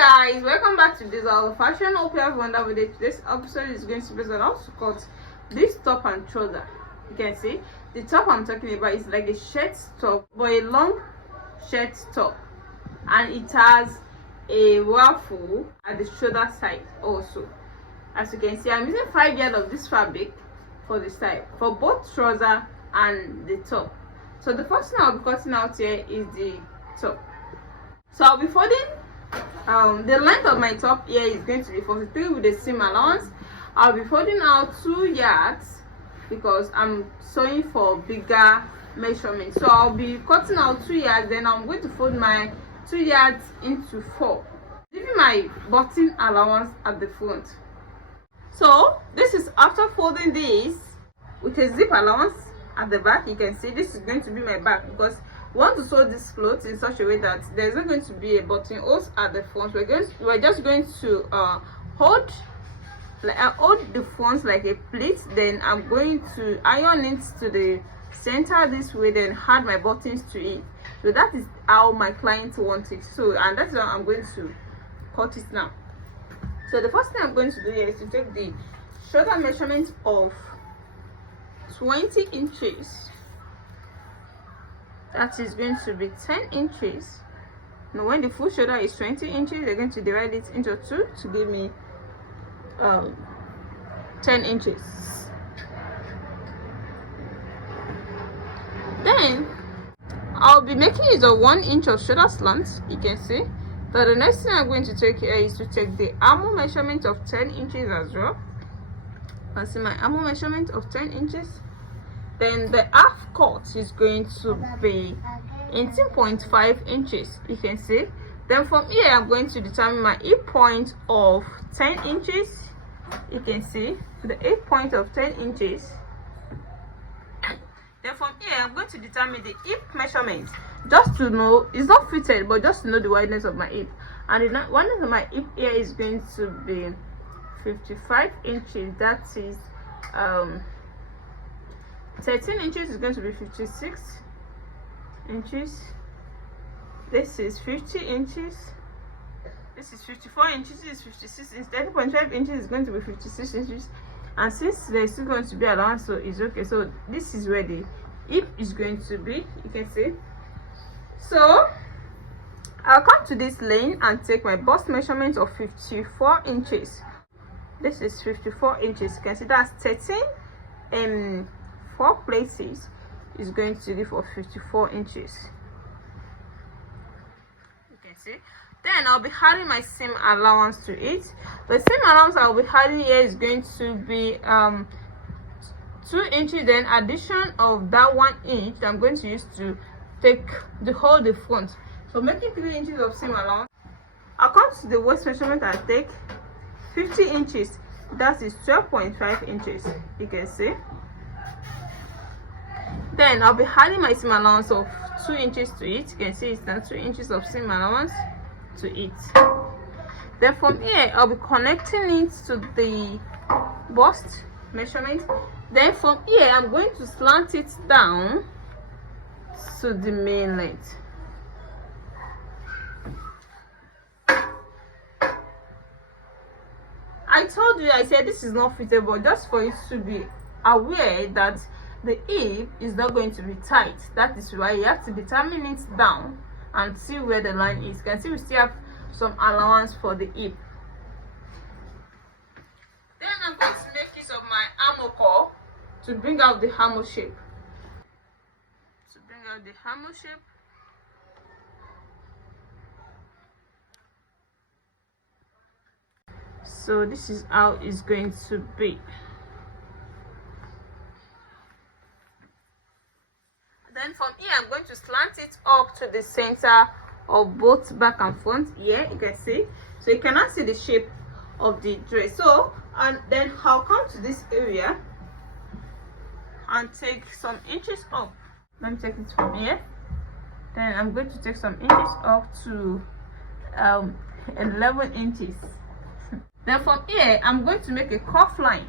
Guys, welcome back to this our fashion. Hope you have a wonderful day. Today's episode is going to be on how to cut this top and trouser. You can see the top I'm talking about is like a shirt top, but a long shirt top, and it has a ruffle at the shoulder side also. As you can see, I'm using 5 yards of this fabric for the side for both trouser and the top. So the first thing I'll be cutting out here is the top. So I'll be folding the length of my top here is going to be 43 with the seam allowance. I'll be folding out 2 yards because I'm sewing for bigger measurement. So I'll be cutting out 2 yards, then I'm going to fold my 2 yards into 4, leaving my button allowance at the front. So this is after folding this with a zip allowance at the back. You can see this is going to be my back because we want to sew this clothes in such a way that there's not going to be a buttonhole at the front. We're just going to hold the front like a pleat, then I'm going to iron it to the center this way, then add my buttons to it. So that is how my client wants it. So, and that's how I'm going to cut it now. So the first thing I'm going to do here is to take the shoulder measurement of 20 inches. That is going to be 10 inches. Now when the full shoulder is 20 inches, they're going to divide it into 2 to give me 10 inches. Then I'll be making use of 1 inch of shoulder slant. You can see that the next thing I'm going to take here is to take the armhole measurement of 10 inches as well. You can see my armhole measurement of 10 inches. Then the half cut is going to be 18.5 inches. You can see. Then from here I'm going to determine my hip point of 10 inches. You can see the hip point of 10 inches. Then from here I'm going to determine the hip measurement, just to know it's not fitted, but just to know the wideness of my hip. And the wideness of my hip here is going to be 55 inches. That is 13 inches is going to be 56 inches. This is 50 inches. This is 54 inches. This is 56 inches. 30.5 inches is going to be 56 inches. And since there's still going to be allowance, so it's okay. So this is where the hip is going to be. You can see. So I'll come to this lane and take my bust measurement of 54 inches. This is 54 inches. You can see that's 13 4 places is going to be for 54 inches. You can see. Then I'll be adding my seam allowance to it. The seam allowance I'll be adding here is going to be 2 inches. Then addition of that 1 inch I'm going to use to take the whole the front. So making 3 inches of seam allowance. I'll come to the waist measurement and take 50 inches. That is 12.5 inches. You can see. Then I'll be adding my seam allowance of 2 inches to it. You can see it's now 2 inches of seam allowance to it. Then from here I'll be connecting it to the bust measurement. Then from here I'm going to slant it down to the main length. I told you, I said this is not fitable, just for you to be aware that the hip is not going to be tight. That is why you have to determine it down and see where the line is. You can see we still have some allowance for the hip. Then I'm going to make use of my armhole core to bring out the armhole shape. So this is how it's going to be. Then from here I'm going to slant it up to the center of both back and front. Here you can see, so you cannot see the shape of the dress. So, and then I'll come to this area and take some inches up. Let me take it from here. Then I'm going to take some inches up to 11 inches. Then from here I'm going to make a cuff line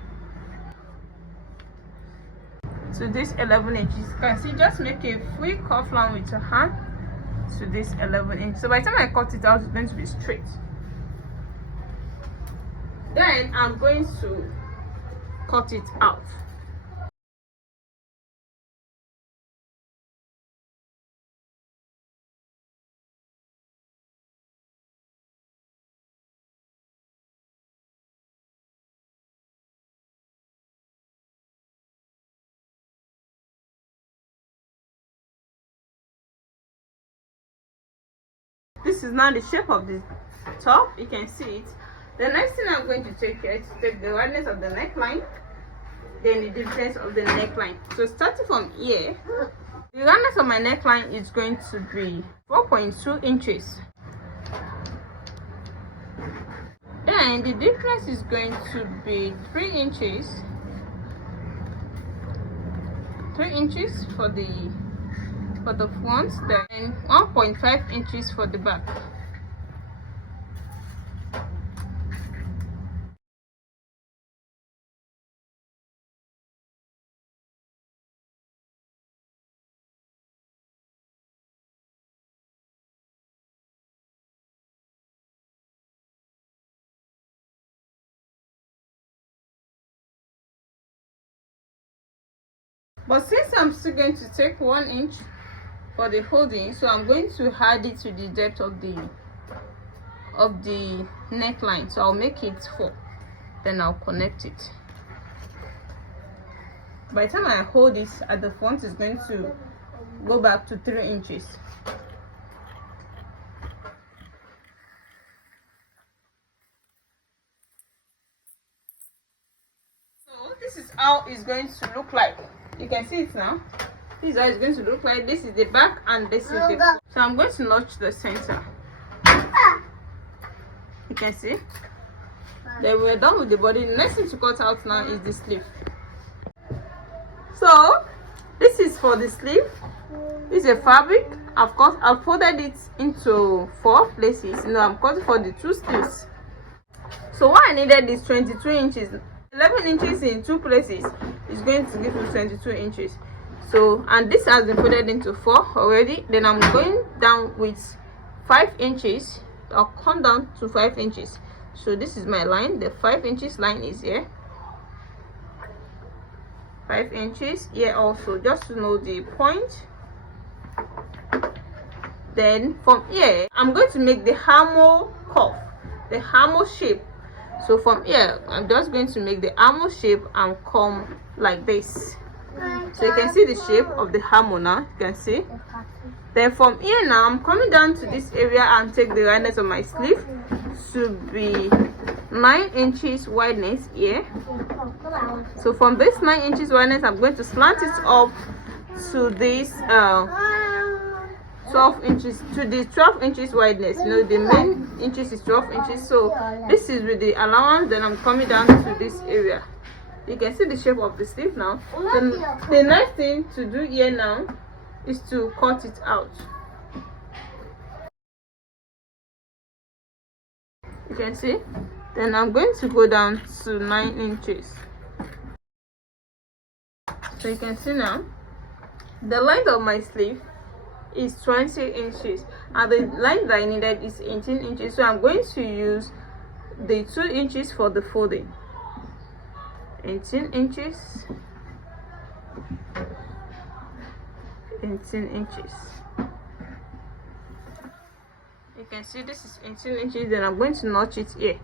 to this 11 inches. You can see, just make a free cuff line with your hand to this 11 inches. So by the time I cut it out, it's going to be straight. Then I'm going to cut it out. This is now the shape of the top. You can see it. The next thing I'm going to take here is to take the wideness of the neckline, then the distance of the neckline. So starting from here, the roundness of my neckline is going to be 4.2 inches. Then the difference is going to be 3 inches. 3 inches for the front, then 1.5 inches for the back. But since I'm still going to take 1 inch for the holding, so I'm going to add it to the depth of the neckline. So I'll make it 4, then I'll connect it. By the time I hold this at the front, it's going to go back to 3 inches. So this is how it's going to look like. You can see it now. This is how it's going to look like. This is the back and this is the front. So I'm going to notch the center. You can see. Then we're done with the body. The next thing to cut out now is the sleeve. So this is for the sleeve. This is a fabric. Of course, I've folded it into 4 places. Now I'm cutting for the 2 sleeves. So what I needed is 22 inches. 11 inches in 2 places is going to give me 22 inches. So, and this has been folded into 4 already. Then I'm going down with 5 inches. I'll come down to 5 inches. So this is my line. The 5 inches line is here. 5 inches here also, just to know the point. Then from here, I'm going to make the armhole cuff, the armhole shape. So from here, I'm just going to make the armhole shape and come like this. So you can see the shape of the armhole now. You can see. Then from here now, I'm coming down to this area and take the wideness of my sleeve to be 9 inches wideness here. So from this 9 inches wideness, I'm going to slant it up to this 12 inches, to the 12 inches wideness. You know, the main inches is 12 inches, so this is with the allowance. Then I'm coming down to this area. You can see the shape of the sleeve now. The next thing to do here now is to cut it out. You can see. Then I'm going to go down to 9 inches. So you can see now the length of my sleeve is 20 inches and the length that I needed is 18 inches. So I'm going to use the 2 inches for the folding. 18 inches, 18 inches. You can see this is 18 inches. Then I'm going to notch it here.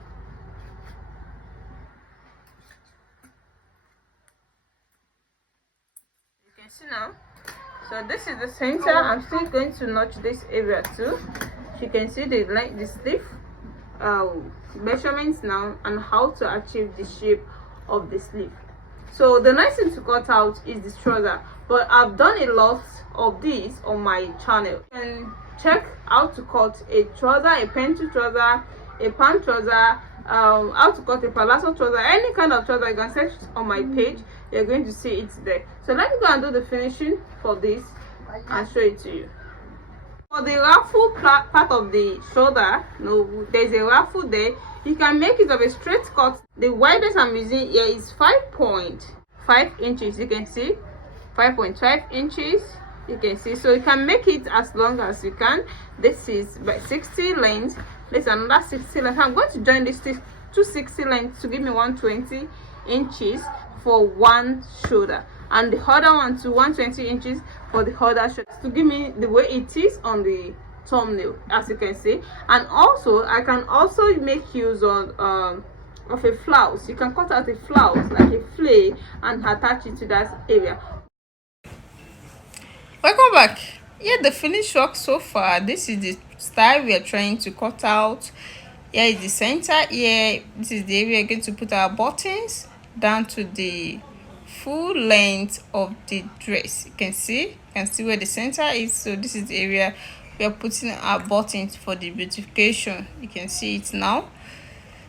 You can see now. So this is the center. I'm still going to notch this area too. You can see the sleeve measurements now and how to achieve the shape of the sleeve. So the next thing to cut out is the trouser, but I've done a lot of these on my channel. You can check how to cut a trouser, a pencil trouser, a pant trouser, how to cut a palazzo trouser, any kind of trouser. You can search on my page. You're going to see it there. So let me go and do the finishing for this and show it to you. For the ruffle part of the shoulder, there's a ruffle there. You can make it of a straight cut. The widest I'm using here is 5.5 inches. You can see 5.5 inches. You can see, so you can make it as long as you can. This is by 60 length. This is another 60 length. I'm going to join this 260 length to give me 120 inches for one shoulder, and the other one to 120 inches for the other shoulder, to give me the way it is on the thumbnail, as you can see. And also I can also make use of a flouse. You can cut out a flouse like a flay and attach it to that area. Welcome back. Here the finished work so far. This is the style we are trying to cut out. Here is the center. Here, this is the area we're going to put our buttons down to the full length of the dress. You can see where the center is. So this is the area we are putting our buttons for the beautification. You can see it now.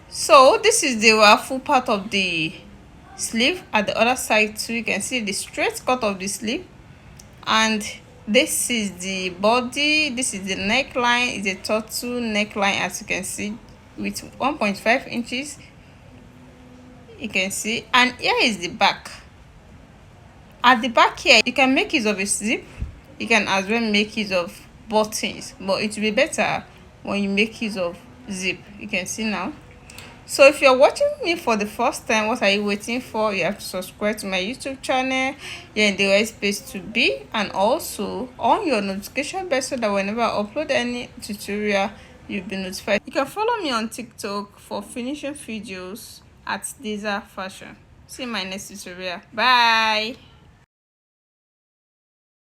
So this is the full part of the sleeve. At the other side too, you can see the straight cut of the sleeve, and this is the body. This is the neckline. It's a turtle neckline, as you can see, with 1.5 inches. You can see, and here is the back. At the back here, you can make use of a zip. You can as well make use of buttons, but it will be better when you make use of zip. You can see now. So if you're watching me for the first time, what are you waiting for? You have to subscribe to my YouTube channel. You're in the right place to be, and also on your notification bell so that whenever I upload any tutorial, you'll be notified. You can follow me on TikTok for finishing videos at Deza Fashion. See you in my next tutorial. Bye.